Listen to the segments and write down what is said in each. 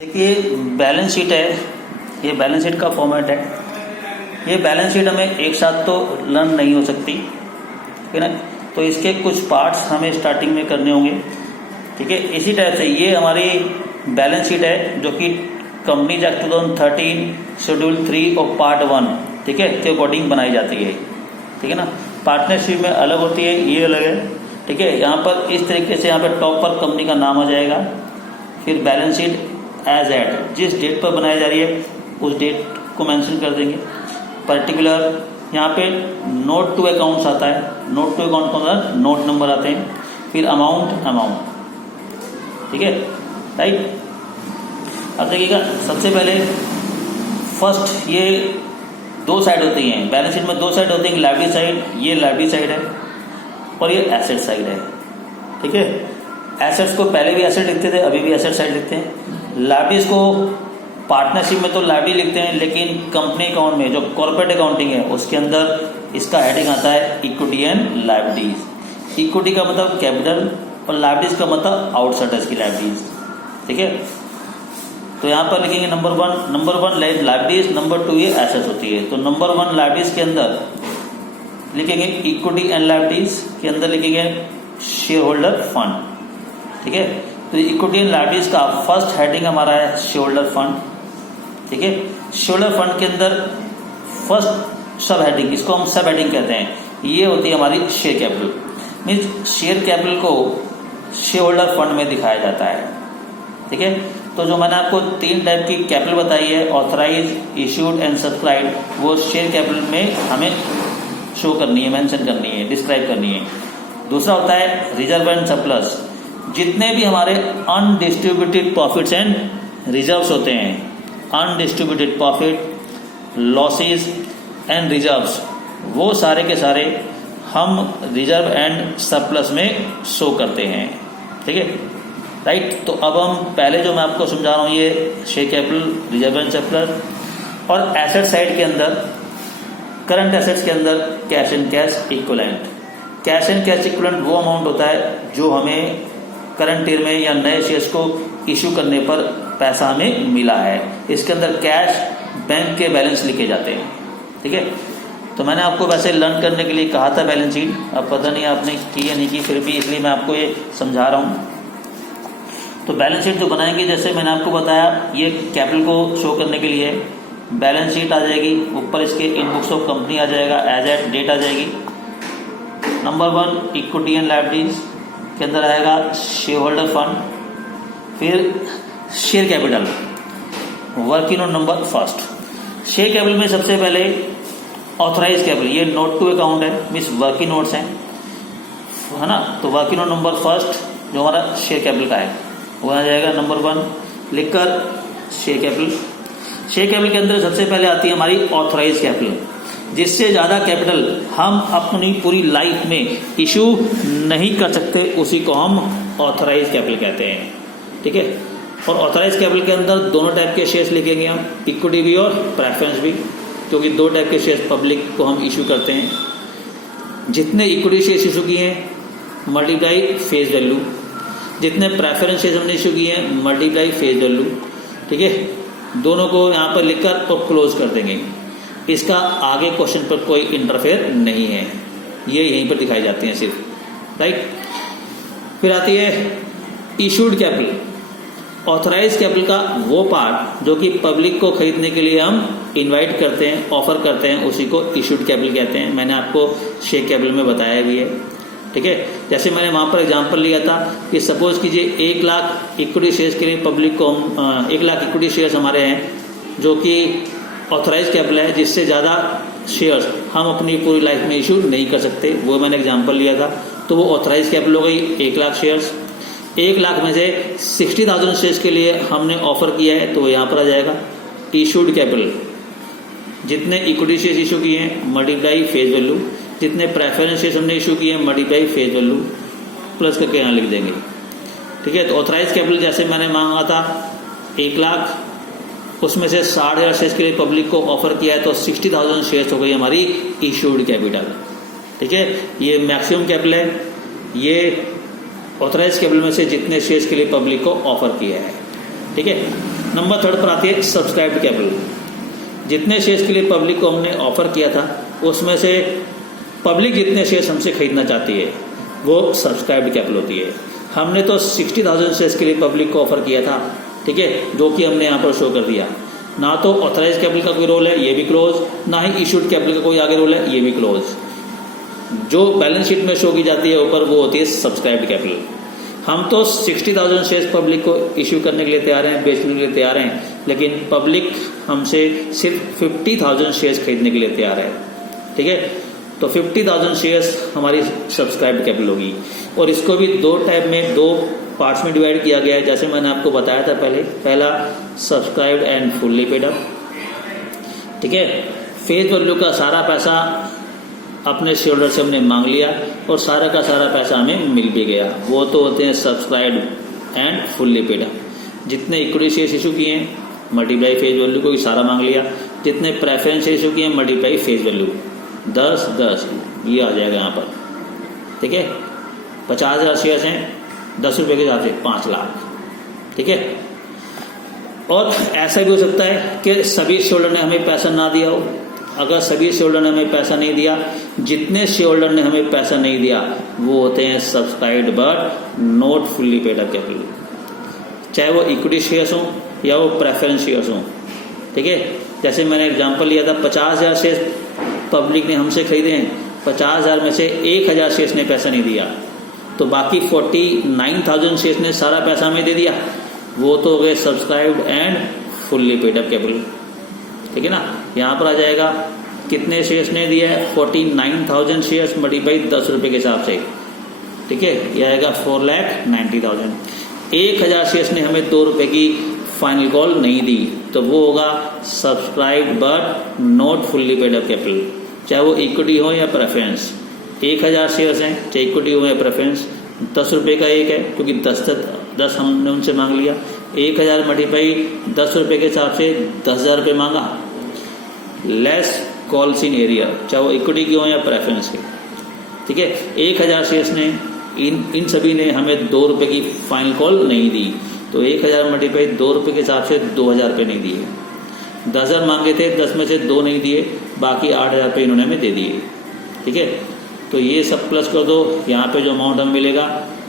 देखिए balance sheet है, ये बैलेंस शीट का फॉर्मेट है। ये बैलेंस शीट हमें एक साथ तो लर्न नहीं हो सकती, ठीक है ना। तो इसके कुछ पार्ट्स हमें स्टार्टिंग में करने होंगे, ठीक है। इसी टाइप से ये हमारी बैलेंस शीट है जो कि companies act 2013 schedule 3 of part 1, ठीक है, के अकॉर्डिंग बनाई जाती है, ठीक है ना। पार्टनरशिप में अलग होती है, ये अलग है, ठीक है। यहाँ पर इस तरीके से यहाँ पर टॉप पर कंपनी का नाम आ जाएगा, फिर बैलेंस शीट एज एट जिस डेट पर बनाई जा रही है उस डेट को मेंशन कर देंगे। पर्टिकुलर यहाँ पे नोट टू अकाउंट्स आता है, नोट टू अकाउंट के अंदर नोट नंबर आते हैं, फिर अमाउंट, ठीक है, राइट। अब देखिएगा सबसे पहले फर्स्ट ये दो साइड होती हैं बैलेंस शीट में, दो साइड होती हैं, लायबिलिटी साइड, ये लायबिलिटी साइड है और ये एसेट साइड है, ठीक है। एसेट्स को पहले भी एसेट लिखते थे, अभी भी एसेट साइड लिखते हैं। लायबिलिटीज को पार्टनरशिप में तो लायबिलिटी लिखते हैं, लेकिन कंपनी अकाउंट में जो कॉर्पोरेट अकाउंटिंग है उसके अंदर इसका हेडिंग आता है इक्विटी एंड लायबिलिटीज। इक्विटी का मतलब कैपिटल और लायबिलिटीज का मतलब आउटसाइडर्स की लायबिलिटीज, ठीक है। तो यहाँ पर लिखेंगे नंबर वन लायबिलिटीज, नंबर 2 ये एसेट्स होती है। तो नंबर 1 लायबिलिटीज के अंदर लिखेंगे इक्विटी एंड लायबिलिटीज के अंदर लिखेंगे शेयर होल्डर फंड, ठीक है। तो इक्विटी एंड लायबिलिटीज का फर्स्ट हेडिंग हमारा है शेयर होल्डर फंड, ठीक है। शेयर होल्डर फंड के अंदर फर्स्ट सब हेडिंग, इसको हम सब हेडिंग कहते हैं, ये होती है हमारी share capital. Means share capital को शेयर होल्डर फंड में दिखाया जाता है, ठीक है। तो जो मैंने आपको 3 टाइप की कैपिटल बताई है, ऑथराइज, इश्यूड एंड सब्सक्राइब्ड, वो शेयर कैपिटल में हमें शो करनी है, मेंशन करनी है, डिस्क्राइब करनी है। दूसरा होता है रिजर्व एंड सरप्लस, जितने भी हमारे अनडिस्ट्रीब्यूटेड प्रॉफिट्स एंड रिजर्व्स होते हैं, undistributed profit, losses and reserves, वो सारे के सारे हम रिजर्व एंड सरप्लस में शो करते हैं, ठीक है, राइट। तो अब हम पहले जो मैं आपको समझा रहा हूँ ये share capital, reserve and surplus, और एसेट साइड के अंदर करंट एसेट्स के अंदर cash and cash equivalent. Cash and cash equivalent वो अमाउंट होता है जो हमें करंट ईयर में या नए शेयर्स को इश्यू करने पर पैसा हमें मिला है। इसके अंदर कैश, बैंक के बैलेंस लिखे जाते हैं, ठीक है। तो मैंने आपको वैसे लर्न करने के लिए कहा था बैलेंस शीट, अब पता नहीं आपने की या नहीं की, फिर भी इसलिए मैं आपको ये समझा रहा हूँ। तो बैलेंस शीट जो बनाएंगे, जैसे मैंने आपको बताया, ये कैपिटल को शो करने के लिए बैलेंस शीट आ जाएगी, ऊपर इसके इन बुक्स ऑफ कंपनी आ जाएगा, एज एट डेट आ जाएगी। नंबर 1 इक्विटी एंड लायबिलिटीज के अंदर आएगा शेयर होल्डर फंड, फिर share capital, working note number first. Share capital में सबसे पहले ऑथराइज कैपिटल, ये नोट टू अकाउंट है, मीन्स वर्किंग नोट्स हैं, है ना। तो वर्किंग नोट नंबर फर्स्ट जो हमारा शेयर कैपिटल का है वो आ जाएगा नंबर 1 लिखकर शेयर कैपिटल। शेयर कैपिटल के अंदर सबसे पहले आती है हमारी ऑथराइज कैपिटल, जिससे ज़्यादा कैपिटल हम अपनी पूरी लाइफ में इशू नहीं कर सकते, उसी को हम ऑथराइज कैपिटल कहते हैं, ठीक है। और ऑथराइज कैपिटल के अंदर दोनों टाइप के शेयर्स लिखेंगे हम, इक्विटी भी और प्रेफरेंस भी, क्योंकि 2 टाइप के शेयर्स पब्लिक को हम इशू करते हैं। जितने इक्विटी शेयर्स इशू किए हैं मल्टीप्लाई फेस वैल्यू, जितने प्रेफरेंस शेयर्स हमने इशू किए हैं मल्टीप्लाई फेस वैल्यू, ठीक है। दोनों को यहाँ पर लिखकर और क्लोज कर देंगे। इसका आगे क्वेश्चन पर कोई इंटरफेयर नहीं है, ये यहीं पर दिखाई जाती हैं सिर्फ, राइट। फिर आती है इशूड कैपिटल। ऑथराइज कैपिटल का वो पार्ट जो कि पब्लिक को खरीदने के लिए हम इनवाइट करते हैं, ऑफर करते हैं, उसी को इशूड कैपिटल कहते हैं। मैंने आपको शेयर कैपिटल में बताया भी है, ठीक है। जैसे मैंने वहां पर एग्जांपल लिया था कि सपोज कीजिए 1 लाख इक्विटी शेयर्स के लिए पब्लिक को 1 लाख इक्विटी शेयर्स हमारे हैं जो कि ऑथराइज कैपिटल है, जिससे ज़्यादा शेयर्स हम अपनी पूरी लाइफ में इशू नहीं कर सकते, वो मैंने एग्जांपल लिया था। तो वो ऑथराइज कैपिटल हो गई 1 लाख शेयर्स। 1 लाख में से 60,000 शेयर्स के लिए हमने ऑफर किया है, तो यहाँ पर आ जाएगा इशूड कैपिटल। जितने इक्विटी शेयर्स इशू किए हैं मल्टीप्लाई फेस वैल्यू, जितने प्रेफरेंस शेयर्स हमने इशू किए हैं मल्टीप्लाई फेस वैल्यू, प्लस करके यहाँ लिख देंगे, ठीक है। तो ऑथराइज कैपिटल जैसे मैंने मांगा था 1 लाख, उसमें से 60,000 शेयर्स के लिए पब्लिक को ऑफर किया है, तो 60,000 शेयर्स हो गई हमारी इशूड कैपिटल, ठीक है। ये मैक्सिमम कैपिटल है, ये ऑथराइज कैपिटल में से जितने शेयर्स के लिए पब्लिक को ऑफर किया है, ठीक है। नंबर 3 पर आती है सब्सक्राइब्ड कैपिटल। जितने शेयर्स के लिए पब्लिक को हमने ऑफर किया था उसमें से पब्लिक जितने शेयर्स हमसे खरीदना चाहती है वो सब्सक्राइब्ड कैपिटल होती है। हमने तो 60,000 शेयर्स के लिए पब्लिक को ऑफर किया था, ठीक है, जो कि हमने यहाँ पर शो कर दिया। ना तो ऑथराइज कैपिटल का कोई रोल है, ये भी क्लोज, ना ही इशूड कैपिटल का कोई आगे रोल है, ये भी क्लोज। जो बैलेंस शीट में शो की जाती है ऊपर वो होती है सब्सक्राइब्ड कैपिटल। हम तो 60,000 शेयर्स पब्लिक को इश्यू करने के लिए तैयार हैं, बेचने के लिए तैयार हैं, लेकिन पब्लिक हमसे सिर्फ 50,000 शेयर्स खरीदने के लिए तैयार है, ठीक है। तो 50,000 शेयर्स हमारी सब्सक्राइब्ड कैपिटल होगी। और इसको भी दो टाइप में, दो पार्ट्स में डिवाइड किया गया है, जैसे मैंने आपको बताया था पहले। पहला subscribed and fully paid up, ठीक है। फेस वैल्यू का सारा पैसा अपने शेयरहोल्डर से हमने मांग लिया और सारा का सारा पैसा हमें मिल भी गया। वो तो होते हैं subscribed and fully paid up. जितने इक्विटी शेयर्स इशू किए हैं मल्टीप्लाई फेस वैल्यू को सारा मांग लिया, जितने प्रेफरेंस शेयर इशू किए हैं मल्टीप्लाई फेस वैल्यू 10 ये आ जाएगा यहाँ पर, ठीक है। 50,000 शेयर्स हैं, 10 रुपये के हिसाब से 5 लाख, ठीक है। और ऐसा भी हो सकता है कि सभी शेयरहोल्डर ने हमें पैसा ना दिया हो। अगर सभी शेयरहोल्डर ने हमें पैसा नहीं दिया, जितने शेयरहोल्डर ने हमें पैसा नहीं दिया वो होते हैं subscribed but not fully paid up capital, चाहे वो इक्विटी शेयर्स हों या वो प्रेफरेंस शेयर्स हों, ठीक है। जैसे मैंने एग्जांपल लिया था, 50,000 शेयर्स पब्लिक ने हमसे खरीदे हैं, 50,000 में से 1,000 शेयर्स ने पैसा नहीं दिया, तो बाकी 49,000 शेयर्स ने सारा पैसा हमें दे दिया। वो तो हो गए subscribed and fully paid up capital, ठीक है ना। यहाँ पर आ जाएगा कितने शेयर्स ने दिया है, 49,000 शेयर्स मल्टीप्लाई 10 रुपये के हिसाब से, ठीक है, ये आएगा 4,90,000। 1,000 शेयर्स ने हमें 2 रुपये की फाइनल कॉल नहीं दी, तो वो होगा subscribed but not fully paid up capital, चाहे वो इक्विटी हो या प्रेफरेंस। 1,000 शेयर्स हैं, चाहे इक्विटी हो या प्रेफरेंस, 10 रुपये का एक है क्योंकि 10 हमने उनसे मांग लिया। 1,000 मल्टीप्लाई 10 रुपये के हिसाब से 10,000 रुपये मांगा, लेस कॉल्स इन एरिया, चाहे वो इक्विटी की हो या प्रेफरेंस के, ठीक है। 1,000 शेयर्स ने इन सभी ने हमें 2 रुपये की फाइनल कॉल नहीं दी, तो 1,000 मल्टीप्लाई 2 रुपये के हिसाब से 2,000 रुपये नहीं दिए। 10,000 मांगे थे, 10 में से 2 नहीं दिए, बाकी 8,000 रुपये इन्होंने हमें दे दिए, ठीक है। तो ये सब प्लस कर दो, यहाँ पे जो अमाउंट हमें मिलेगा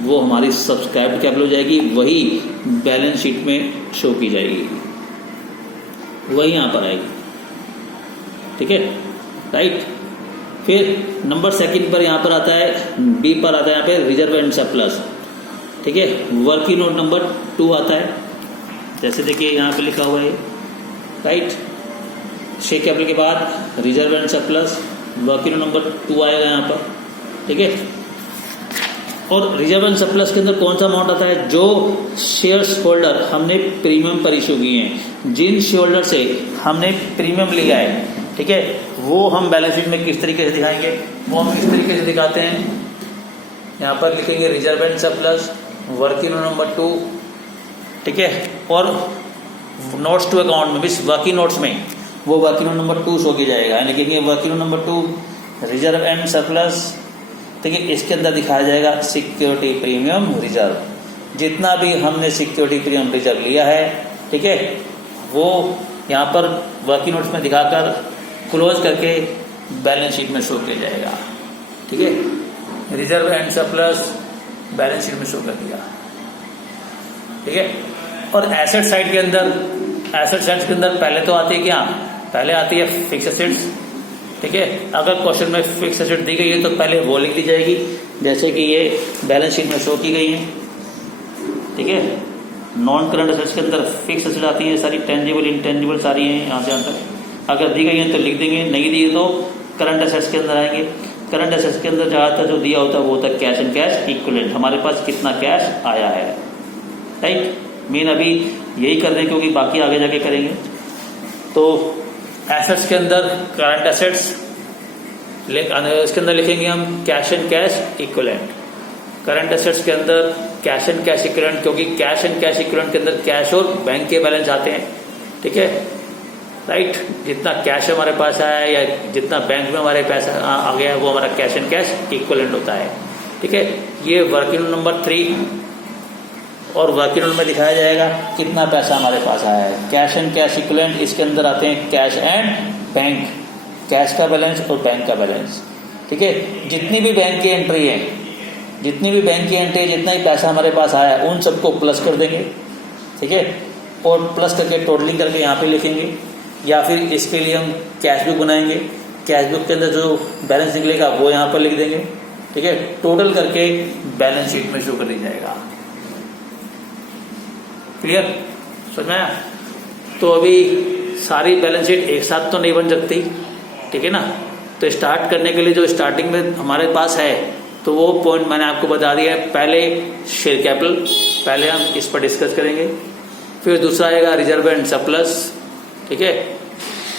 वो हमारी सब्सक्राइब्ड कैपिटल हो जाएगी, वही बैलेंस शीट में शो की जाएगी, वही यहाँ पर आएगी, ठीक है, राइट। फिर नंबर 2 पर यहाँ पर आता है, बी पर आता है यहाँ पे रिजर्व एंड सरप्लस, ठीक है। वर्किंग नोट नंबर 2 आता है, जैसे देखिए यहाँ पे लिखा हुआ है, राइट। शेयर कैपिटल के बाद reserve and surplus, working note number 2 आएगा यहाँ पर, ठीक है। और रिजर्व एंड सरप्लस के अंदर कौन सा अमाउंट आता है, जो शेयर्स होल्डर हमने प्रीमियम पर इशू किए हैं, जिन शेयर होल्डर से हमने प्रीमियम लिया है, ठीक है, वो हम बैलेंस शीट में किस तरीके से दिखाएंगे, वो हम किस तरीके से दिखाते हैं। यहाँ पर लिखेंगे reserve and surplus, working note number 2, ठीक है। और नोट्स टू अकाउंट में भी वर्किंग नोट्स में वो वर्किंग नोट नंबर 2 शो किया जाएगा, यानी कि working note number 2 reserve and surplus, ठीक है। इसके अंदर दिखाया जाएगा सिक्योरिटी प्रीमियम रिजर्व, जितना भी हमने सिक्योरिटी प्रीमियम रिजर्व लिया है, ठीक है, वो यहाँ पर वर्किंग नोट्स में दिखाकर क्लोज करके बैलेंस शीट में शो किया जाएगा, ठीक है। Reserve and surplus balance sheet में शो कर दिया, ठीक है। और एसेट साइड के अंदर, एसेट साइड के अंदर पहले तो आती है क्या, पहले आती है फिक्स एसेट्स, ठीक है। अगर क्वेश्चन में फिक्स एसेट दी गई है तो पहले वो लिख दी जाएगी, जैसे कि ये बैलेंस शीट में शो की गई है, ठीक है। नॉन करंट एसेट्स के अंदर फिक्स एसेट आती है सारी, टेंजिबल इंटेंजिबल सारी हैं यहाँ से यहाँ तक। अगर दी गई है तो लिख देंगे, नहीं दी तो करंट एसेट्स के अंदर आएंगे। करंट एसेट्स के अंदर ज़्यादातर जो दिया होता है वो होता है कैश एंड कैश इक्विवेलेंट, हमारे पास कितना कैश आया है, राइट। मेन अभी यही कर रहे हैं क्योंकि बाकी आगे जाके करेंगे। तो एसेट्स के अंदर करंट एसेट्स, इसके अंदर लिखेंगे हम cash and cash equivalent. Current assets के अंदर कैश एंड कैश इक्विवेलेंट, क्योंकि कैश एंड कैश इक्विवेलेंट के अंदर कैश और बैंक के बैलेंस आते हैं, ठीक है, राइट। जितना कैश हमारे पास आया है या जितना बैंक में हमारे पैसा आ गया है वो हमारा कैश एंड कैश इक्विवेलेंट होता है, ठीक है। ये वर्किंग नंबर 3 और वर्किंग नोट में दिखाया जाएगा कितना पैसा हमारे पास आया है। कैश एंड कैश इक्विवेलेंट, इसके अंदर आते हैं कैश एंड बैंक, कैश का बैलेंस और बैंक का बैलेंस। ठीक है, जितनी भी बैंक की एंट्री है, जितनी भी बैंक की एंट्री, जितना ही पैसा हमारे पास आया उन सबको प्लस कर देंगे। ठीक है, और प्लस करके टोटलिंग करके यहाँ पे लिखेंगे, या फिर इसके लिए हम कैश बुक बनाएंगे, कैश बुक के अंदर जो बैलेंस निकलेगा वो यहाँ पर लिख देंगे। ठीक है, टोटल करके बैलेंस शीट में शो कर दिया जाएगा। क्लियर, समझ में आया? तो अभी सारी बैलेंस शीट एक साथ तो नहीं बन सकती, ठीक है ना। तो स्टार्ट करने के लिए जो स्टार्टिंग में हमारे पास है तो वो पॉइंट मैंने आपको बता दिया है। पहले शेयर कैपिटल, पहले हम इस पर डिस्कस करेंगे। फिर दूसरा आएगा रिजर्व एंड सरप्लस, ठीक है।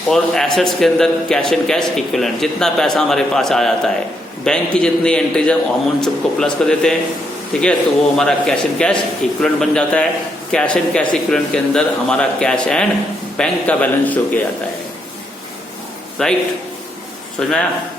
और एसेट्स के अंदर कैश एंड कैश इक्विवेलेंट, जितना पैसा हमारे पास आ जाता है, बैंक की जितनी एंट्रीज है हम उन सबको प्लस कर देते हैं। ठीक है, तो वो हमारा कैश एंड कैश इक्विवेलेंट बन जाता है। कैश एंड कैश इक्विवेलेंट के अंदर हमारा कैश एंड बैंक का बैलेंस शो किया जाता है। राइट, समझ में आया?